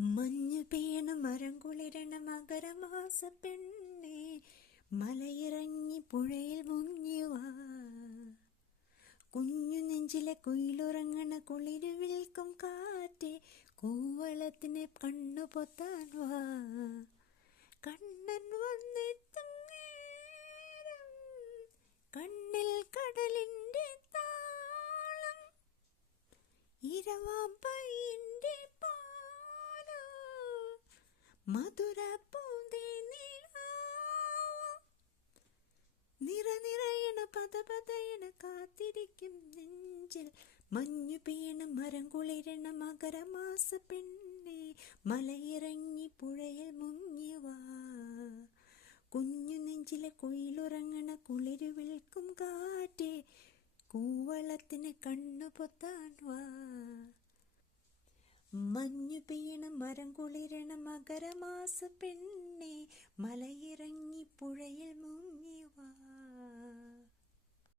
മഞ്ഞു പെയ്യണ മരം കുളിരണ മകരമാസ പെണ്ണെ, മലയിറങ്ങി പുഴയിൽ മുങ്ങിവാ. കുഞ്ഞു നെഞ്ചിലെ കുയിലുറങ്ങണ കുളിരു വിൽക്കും കാറ്റേ, കൂവളത്തിന് കണ്ണു പൊത്താൻ വാ. കണ്ണൻ വന്നെത്തും നേരം കണ്ണിൽ കടലിന്റെ താളം, ഇരവാം പയ്യന്റെ പാലോ മധുര പൂന്തേ നിറയണ പതപതയണ കാത്തിരിക്കും നെഞ്ചിൽ. മഞ്ഞു പെയ്യണ മരം കുളിരണ മകരമാസ പെണ്ണെ, മലയിറങ്ങി പുഴയിൽ മുങ്ങിവാ. കുഞ്ഞു നെഞ്ചിലെ കുയിലുറങ്ങണ കുളിരു വിൽക്കും കാറ്റേ, കൂവളത്തിന് കണ്ണു പൊത്താൻ വാ. മഞ്ഞു പെയ്യണ മരം കുളിരണ മകരമാസ പെണ്ണെ,